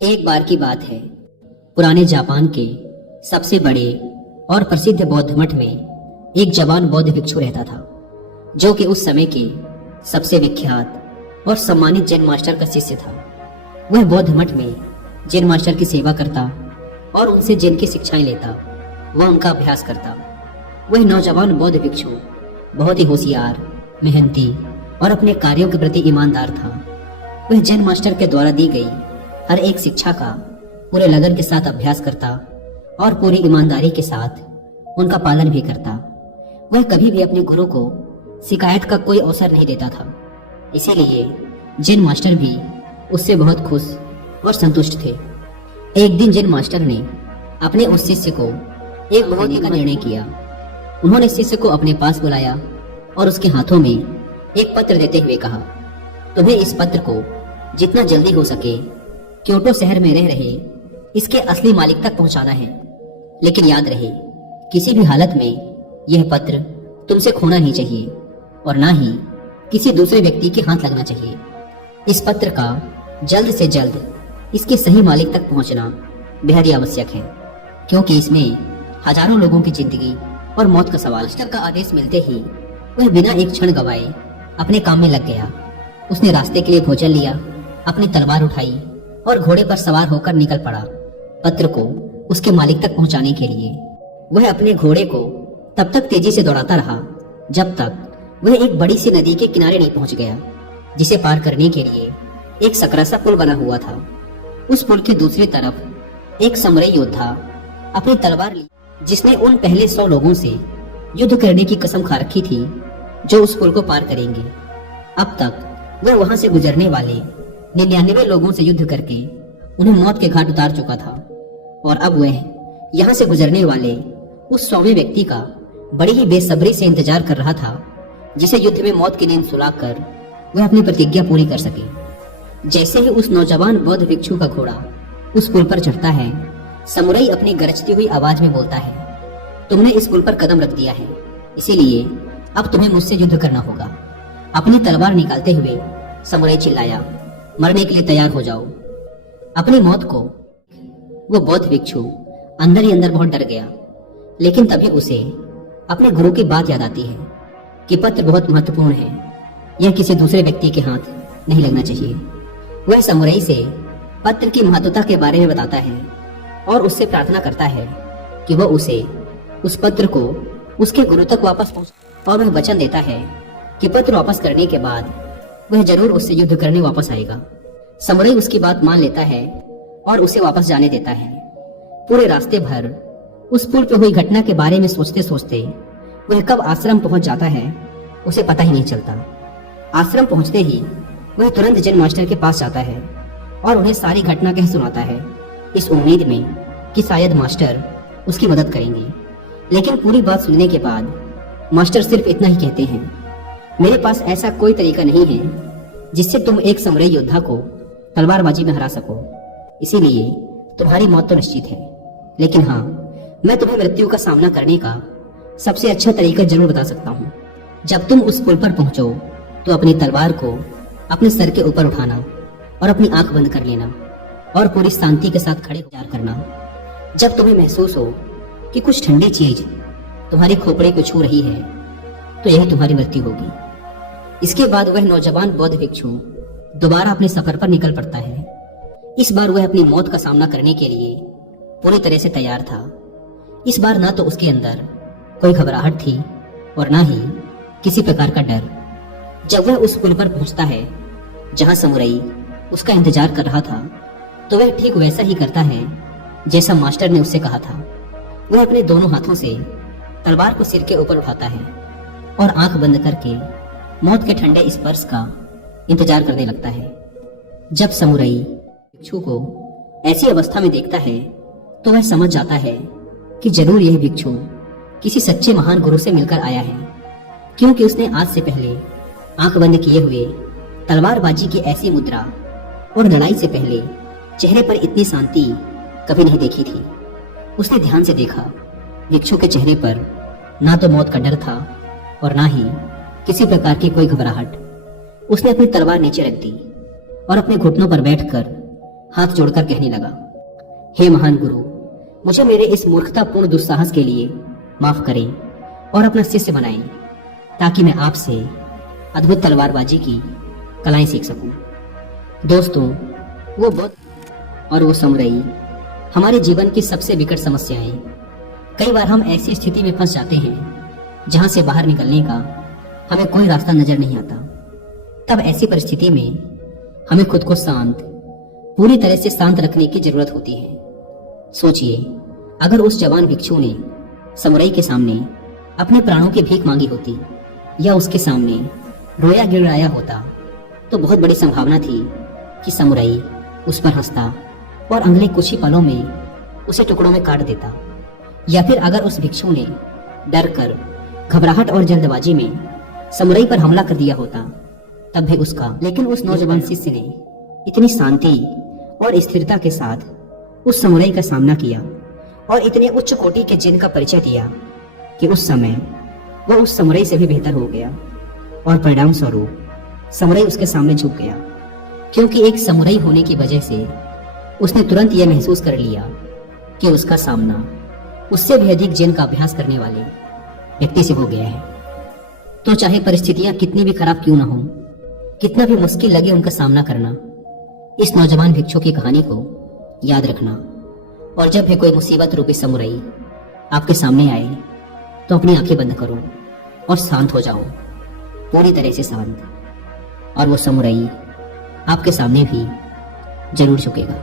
एक बार की बात है। पुराने जापान के सबसे बड़े और प्रसिद्ध बौद्ध मठ में एक जवान बौद्ध भिक्षु रहता था, जो कि उस समय के सबसे विख्यात और सम्मानित जैन मास्टर का शिष्य था। वह बौद्ध मठ में जैन मास्टर की सेवा करता और उनसे जैन की शिक्षाएं लेता, वह उनका अभ्यास करता। वह नौजवान बौद्ध भिक्षु बहुत ही होशियार, मेहनती और अपने कार्यों के प्रति ईमानदार था। वह जैन मास्टर के द्वारा दी गई हर एक शिक्षा का पूरे लगन के साथ अभ्यास करता और पूरी ईमानदारी के साथ उनका पालन भी करता। वह कभी भी अपने गुरु को शिकायत का कोई अवसर नहीं देता था, इसीलिए जैन मास्टर भी उससे बहुत खुश और संतुष्ट थे। एक दिन जैन मास्टर ने अपने उस शिष्य को एक बहुत ही का निर्णय किया। उन्होंने शिष्य को अपने पास बुलाया और उसके हाथों में एक पत्र देते हुए कहा, तुम्हें इस पत्र को जितना जल्दी हो सके क्योटो शहर में रह रहे इसके असली मालिक तक पहुंचाना है। लेकिन याद रहे, किसी भी हालत में यह पत्र तुमसे खोना नहीं चाहिए और ना ही किसी दूसरे व्यक्ति के हाथ लगना चाहिए। इस पत्र का जल्द से जल्द इसके सही मालिक तक पहुंचना बेहद ही आवश्यक है, क्योंकि इसमें हजारों लोगों की जिंदगी और मौत का सवाल। मास्टर का आदेश मिलते ही वह बिना एक क्षण गवाए अपने काम में लग गया। उसने रास्ते के लिए भोजन लिया, अपनी तलवार उठाई और घोड़े पर सवार होकर निकल पड़ा पत्र को उसके मालिक तक पहुंचाने के लिए। वह अपने घोड़े को तब तक तेजी से दौड़ाता रहा जब तक वह एक बड़ी सी नदी के किनारे नहीं पहुंच गया, जिसे पार करने के लिए एक सकरा सा पुल बना हुआ था। उस पुल की दूसरी तरफ एक समुराई योद्धा अपनी तलवार ली, जिसने उन पहले 100 लोगों से युद्ध करने की कसम खा रखी थी जो उस पुल को पार करेंगे। अब तक वह वहां से गुजरने वाले 99 लोगों से युद्ध करके उन्हें मौत के घाट उतार चुका था, और अब वह यहाँ से गुजरने वाले उस 100वें व्यक्ति का बड़ी ही बेसब्री से इंतजार कर रहा था, जिसे युद्ध में मौत की नींद सुलाकर वह अपनी प्रतिज्ञा पूरी कर सके। जैसे ही उस नौजवान बौद्ध भिक्षु का घोड़ा उस पुल पर चढ़ता है, समुराई अपनी गरजती हुई आवाज में बोलता है, तुमने इस पुल पर कदम रख दिया है, इसीलिए अब तुम्हें मुझसे युद्ध करना होगा। अपनी तलवार निकालते हुए समुराई चिल्लाया, मरने के लिए तैयार हो जाओ। अपनी मौत को वो बौद्ध भिक्षु अंदर ही अंदर बहुत डर गया, लेकिन तभी उसे अपने गुरु की बात याद आती है कि पत्र बहुत महत्वपूर्ण है, यह किसी दूसरे व्यक्ति के हाथ नहीं लगना चाहिए। वह समुराई से पत्र की महत्वता के बारे में बताता है और उससे प्रार्थना करता है कि वह उसे उस पत्र को उसके गुरु तक वापस पहुंच, और वह वचन देता है कि पत्र वापस करने के बाद वह जरूर उससे युद्ध करने वापस आएगा। समुराई उसकी बात मान लेता है और उसे वापस जाने देता है। पूरे रास्ते भर उस पुल पर हुई घटना के बारे में सोचते सोचते वह कब आश्रम पहुंच जाता है उसे पता ही नहीं चलता। आश्रम पहुंचते ही वह तुरंत जैन मास्टर के पास जाता है और उन्हें सारी घटना कह सुनाता है, इस उम्मीद में कि शायद मास्टर उसकी मदद करेंगे। लेकिन पूरी बात सुनने के बाद मास्टर सिर्फ इतना ही कहते हैं, मेरे पास ऐसा कोई तरीका नहीं है जिससे तुम एक समुराई योद्धा को तलवारबाजी में हरा सको, इसीलिए तुम्हारी मौत तो निश्चित है। लेकिन हाँ, मैं तुम्हें मृत्यु का सामना करने का सबसे अच्छा तरीका जरूर बता सकता हूँ। जब तुम उस पुल पर पहुंचो तो अपनी तलवार को अपने सर के ऊपर उठाना और अपनी आंख बंद कर लेना और पूरी शांति के साथ खड़े होकर करना। जब तुम्हें महसूस हो कि कुछ ठंडी चीज तुम्हारी खोपड़े को छू रही है, तो यही तुम्हारी मृत्यु होगी। इसके बाद वह नौजवान बौद्ध भिक्षु दोबारा अपने सफर पर निकल पड़ता है। इस बार वह अपनी मौत का सामना करने के लिए पूरी तरह से तैयार था। इस बार ना तो उसके अंदर कोई घबराहट थी और ना ही किसी प्रकार का डर। जब वह उस पुल पर पहुंचता है जहां समुराई उसका इंतजार कर रहा था, तो वह ठीक वैसा ही करता है जैसा मास्टर ने उससे कहा था। वह अपने दोनों हाथों से तलवार को सिर के ऊपर उठाता है और आंख बंद करके मौत के ठंडे स्पर्श का इंतजार करने लगता है। जब समुराई भिक्षु को ऐसी अवस्था में देखता है तो वह समझ जाता है कि जरूर यह भिक्षु किसी सच्चे महान गुरु से मिलकर आया है, क्योंकि उसने आज से पहले आंख बंद किए हुए तलवारबाजी की ऐसी मुद्रा और लड़ाई से पहले चेहरे पर इतनी शांति कभी नहीं देखी थी। उसने ध्यान से देखा, भिक्षु के चेहरे पर ना तो मौत का डर था और ना ही किसी प्रकार की कोई घबराहट। उसने अपनी तलवार नीचे रख दी और अपने घुटनों पर बैठकर हाथ जोड़कर कहने लगा, हे महान गुरु, मुझे मेरे इस मूर्खतापूर्ण दुस्साहस के लिए माफ करें और अपना शिष्य बनाएं, ताकि मैं आपसे अद्भुत तलवारबाजी की कलाएं सीख सकूं। दोस्तों, वो बौद्ध और वो समुराई हमारे जीवन की सबसे विकट समस्याएं। कई बार हम ऐसी स्थिति में फंस जाते हैं जहां से बाहर निकलने का हमें कोई रास्ता नजर नहीं आता। तब ऐसी परिस्थिति में हमें खुद को शांत, पूरी तरह से शांत रखने की जरूरत होती है। सोचिए, अगर उस जवान भिक्षु ने समुराई के सामने अपने प्राणों की भीख मांगी होती या उसके सामने रोया गिड़गिड़ाया होता, तो बहुत बड़ी संभावना थी कि समुराई उस पर हंसता और अगले कुछ ही पलों में उसे टुकड़ों में काट देता। या फिर अगर उस भिक्षु ने डर कर, घबराहट और जल्दबाजी में समुराई पर हमला कर दिया होता, तब भी उसका, लेकिन उस नौजवान शिष्य ने इतनी शांति और स्थिरता के साथ उस समुराई का सामना किया और इतने उच्च कोटि के जिन का परिचय दिया कि उस समय वह उस समुराई से भी बेहतर हो गया और परिणाम स्वरूप समुराई उसके सामने झुक गया, क्योंकि एक समुराई होने की वजह से उसने तुरंत यह महसूस कर लिया कि उसका सामना उससे भी अधिक जिन का अभ्यास करने वाले व्यक्ति से हो गया है। तो चाहे परिस्थितियां कितनी भी खराब क्यों ना हो, कितना भी मुश्किल लगे उनका सामना करना, इस नौजवान भिक्षु की कहानी को याद रखना। और जब भी कोई मुसीबत रूपी समुराई आपके सामने आए, तो अपनी आंखें बंद करो और शांत हो जाओ, पूरी तरह से शांत। और वो समुराई आपके सामने भी जरूर झुकेगा।